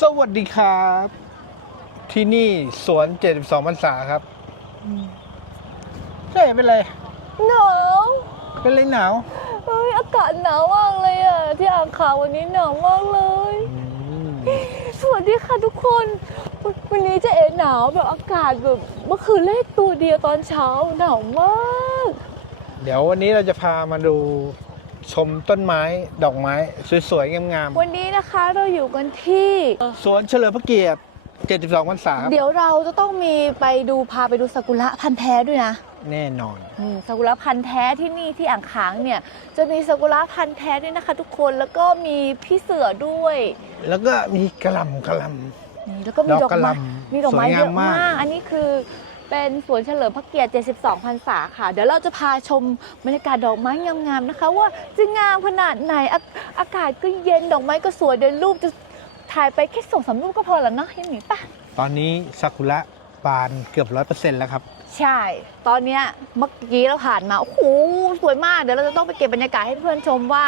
สวัสดีครับ ที่นี่สวน 72พรรษาครับเฮ้ยเป็นไร หนาวเป็นไรหนาวเฮ้ยอากาศหนาวมากเลยอะ ที่อ่างขาววันนี้หนาวมากเลยอืมสวัสดีค่ะทุกคน วันวันนี้เจะเอ๋หนาวแบบอากาศแบบเมื่อคืนเลขตัวเดียวตอนเช้าหนาวมาก เดี๋ยววันนี้เราจะพามาดู ชมต้นไม้ดอกไม้สวยๆ งามวันนี้นะคะเราอยู่กันที่ ๆ สวนเฉลิมพระเกียรติ 72พรรษาครับเดี๋ยวเราจะต้องมีไปดูพาไปดูซากุระพันธุ์แท้ด้วยนะแน่นอน อืมซากุระพันธุ์แท้ที่นี่ที่อ่างขางเนี่ยจะมีซากุระพันธุ์แท้ด้วยนะคะ ทุกคนแล้วก็มีพี่เสือด้วยแล้วก็มีกระหลำกระหลนี่แล้วก็มีดดออกกกะหไม้ล่ำมีดอกไม้สวยเยงามอะมาก มาก อันนี้คือ เป็นสวนเฉลิมพระเกียรติ 72 พรรษาค่ะ เดี๋ยวเราจะพาชมบรรยากาศดอกไม้งามๆนะคะ ว่าจะงามขนาดไหนอาอากาศก็เย็นดอกไม้ก็สวยเดินรูปจะถ่ายไปแค่สองสามรูปก็พอแล้วเนาะเห็นหมีปะตอนนี้ซากุระ บานเกือบร้อยเปอร์เซ็นต์แล้วครับ ใช่ ตอนเนี้ยเมื่อกี้เราผ่านมา โอ้โห สวยมาก เดี๋ยวเราจะต้องไปเก็บบรรยากาศให้เพื่อนชมว่า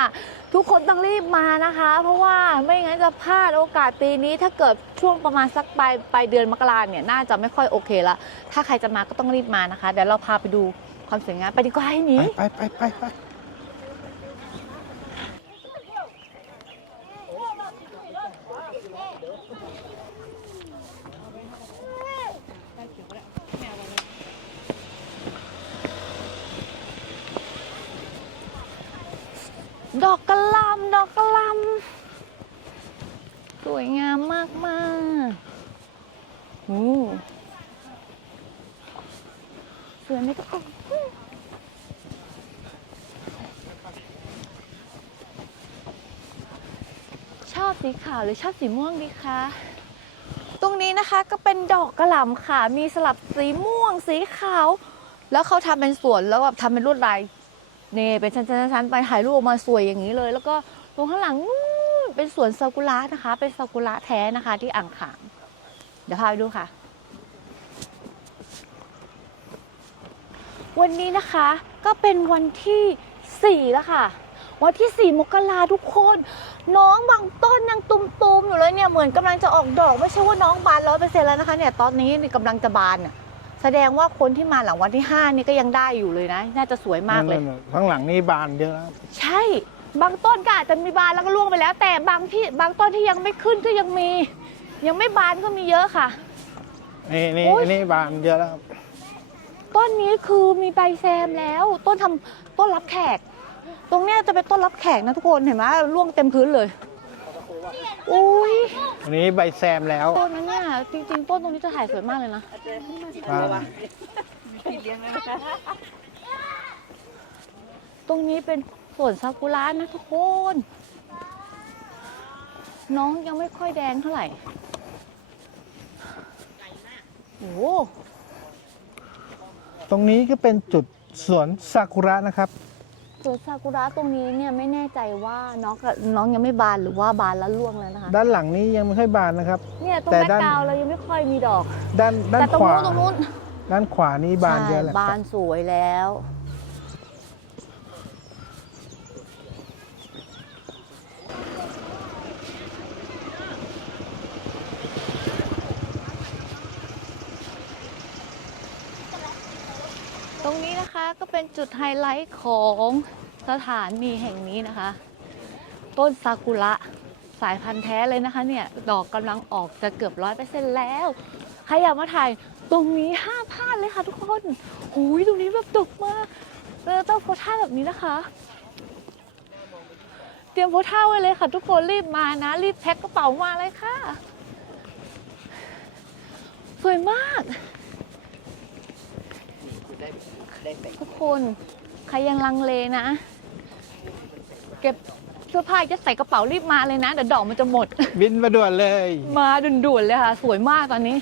ทุกคนต้องรีบมานะคะ เพราะว่าไม่งั้นจะพลาดโอกาสปีนี้ ถ้าเกิดช่วงประมาณสักปลายปลายเดือนมกราเนี่ย น่าจะไม่ค่อยโอเคละ ถ้าใครจะมาก็ต้องรีบมานะคะ เดี๋ยวเราพาไปดูความสวยงาม ไปดีกว่าให้หนีไปไปไปไป ดอกกระลำดอกกระลำสวยงามมากมากโอ้สวยไหมทุกคนชอบสีขาวหรือชอบสีม่วงดีคะ ตรงนี้นะคะก็เป็นดอกกระหล่ำค่ะ มีสลับสีม่วงสีขาว แล้วเขาทำเป็นสวนแล้วแบบทำเป็นลวดลาย นี่เป็นชั้นๆๆไปถ่ายรูปออกมาสวยอย่างนี้เลย แล้วก็ตรงข้างหลังนู่นเป็นสวนซากุระนะคะ เป็นซากุระแท้นะคะ ที่อ่างขางเดี๋ยวพาไปดูค่ะ วันนี้นะคะก็เป็นวันที่ 4 แล้วค่ะ วันที่ 4 มกราทุกคน น้องบางต้นยังตุ่มๆอยู่เลยเนี่ยเหมือนกำลังจะออกดอก ไม่ใช่ว่าน้องบานร้อยเปอร์เซ็นต์แล้วนะคะเนี่ยตอนนี้นี่กำลังจะบานเนี่ย แสดงว่าคนที่มาหลังวันที่ 5 นี่ก็ยังได้อยู่เลยนะ น่าจะสวยมากเลย นั่นๆข้างหลังนี่บานเยอะแล้วใช่ บางต้นก็อาจจะมีบานแล้วก็ร่วงไปแล้ว แต่บางที่บางต้นที่ยังไม่ขึ้นก็ยังมี ยังไม่บานก็มีเยอะค่ะ นี่นี่โอ้ยอันนี่บานเยอะแล้วต้นนี้คือมีใบแซมแล้ว ต้นทำต้นรับแขก ตรงเนี้ยจะเป็นต้นรับแขกนะทุกคนเห็นไหมร่วงเต็มพื้นเลย อุ้ยอันนี้ใบแซมแล้วต้นนั้นเนี่ยจริงๆต้นตรงนี้จะถ่ายสวยมากเลยนะบานตรงนี้เป็นสวนซากุระนะทุกคน น้องยังไม่ค่อยแดงเท่าไหร่โอ้โหตรงนี้ก็เป็นจุดสวนซากุระนะครับ สวนซากุระตรงนี้เนี่ยไม่แน่ใจว่าน้องกับน้องยังไม่บานหรือว่าบานแล้วร่วงแล้วนะคะด้านหลังนี้ยังไม่ค่อยบานนะครับ เนี่ยตรงแต่แบ็คด้าน กราวด์เรายังไม่ค่อยมีดอก ด้านด้านแต่ตรงขวานู้นตรงนู้นด้านขวานี้บานเยอะแหละใช่บานสวยแล้ว นะคะก็เป็นจุดไฮไลท์ของสถานีแห่งนี้นะคะ ต้นซากุระสายพันธุ์แท้เลยนะคะเนี่ย ดอกกำลังออกจะเกือบร้อยเปอร์เซ็นต์แล้ว ใครอยากมาถ่ายตรงนี้ห้ามพลาดเลยค่ะทุกคนโอ้ยตรงนี้แบบดกมากเราต้องโพสท่าแบบนี้นะคะ เตรียมโพสท่าไว้เลยค่ะ ทุกคนรีบมานะ รีบแพ็คกระเป๋ามาเลยค่ะ สวยมาก ทุกคนใครยังลังเลนะ เก็บเสื้อผ้าจะใส่กระเป๋ารีบมาเลยนะเดี๋ยวดอกมันจะหมด บินมาด่วนเลย มาด่วนๆเลยค่ะ สวยมากตอนนี้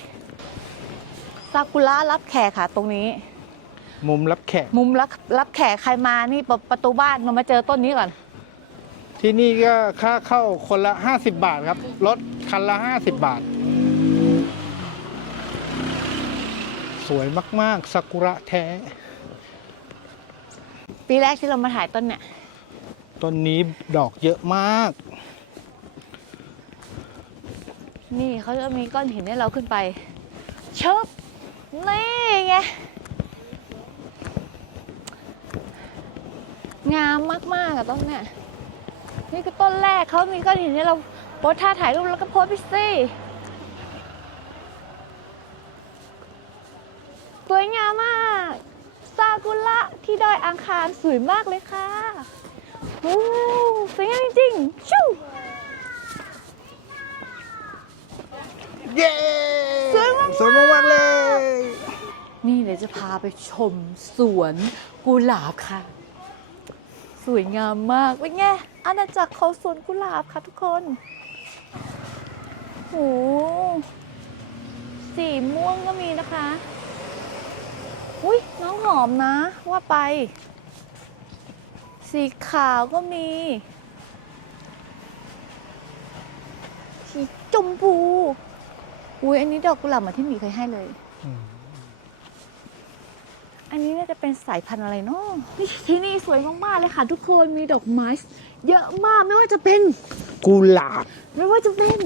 ซากุระรับแขกค่ะ ตรงนี้ มุมรับแขก มุมรับรับแขกใครมานี่ประประตูบ้านมามาเจอต้นนี้ก่อน ที่นี่ก็ค่าเข้าคนละ 50 บาทครับรถคันละ 50 บาท สวยมากๆซากุระแท้ ปีแรกที่เรามาถ่ายต้นเนี่ย ต้นนี้ดอกเยอะมาก นี่เขาจะมีก้อนหินให้เราขึ้นไปชึบนี่ไง งามมากๆอะต้นเนี่ย นี่คือต้นแรกเขามีก้อนหินให้เราโพสท่าถ่ายรูปแล้วก็โพสไปสิ วยงามมากซากุระที่ดอยอังคารสวยมากเลยค่ะโอ้สวยงามจริงๆชู่เย้สวยมากๆสวยมากๆเลย นี่เดี๋ยวจะพาไปชมสวนกุหลาบค่ะ สวยงามมากเป็นไงอาณาจักรเขาสวนกุหลาบค่ะทุกคนโหสีม่วงก็มีนะคะ อุ้ยน้องหอมนะ ว่าไป สีขาวก็มี สีชมพู อุ้ยอันนี้ดอกกุหลาบเหมือนที่หมีเคยให้เลย อันนี้น่าจะเป็นสายพันธุ์อะไรเนาะนี่ที่นี่สวยมากๆเลยค่ะ ทุกคนมีดอกไม้ เยอะมากไม่ว่าจะเป็น กุหลาบ ไม่ว่าจะเป็น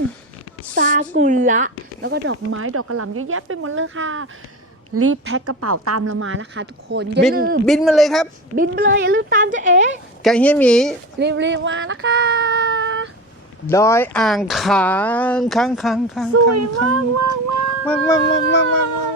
ซากุระแล้วก็ดอกไม้ดอกกระหล่ำเยอะแยะไปหมดเลยค่ะ รีบแพ็คกระเป๋าตามเรามานะคะ ทุกคนอย่าบินลืมบินมาเลยครับ บินไปเลยอย่าลืมตามเจ๊เอ๋แกงเฮียหมีรีบๆมานะคะ ดอยอ่างขางค้างค้างค้างสวยมากมากมากมากมากมากมากมาก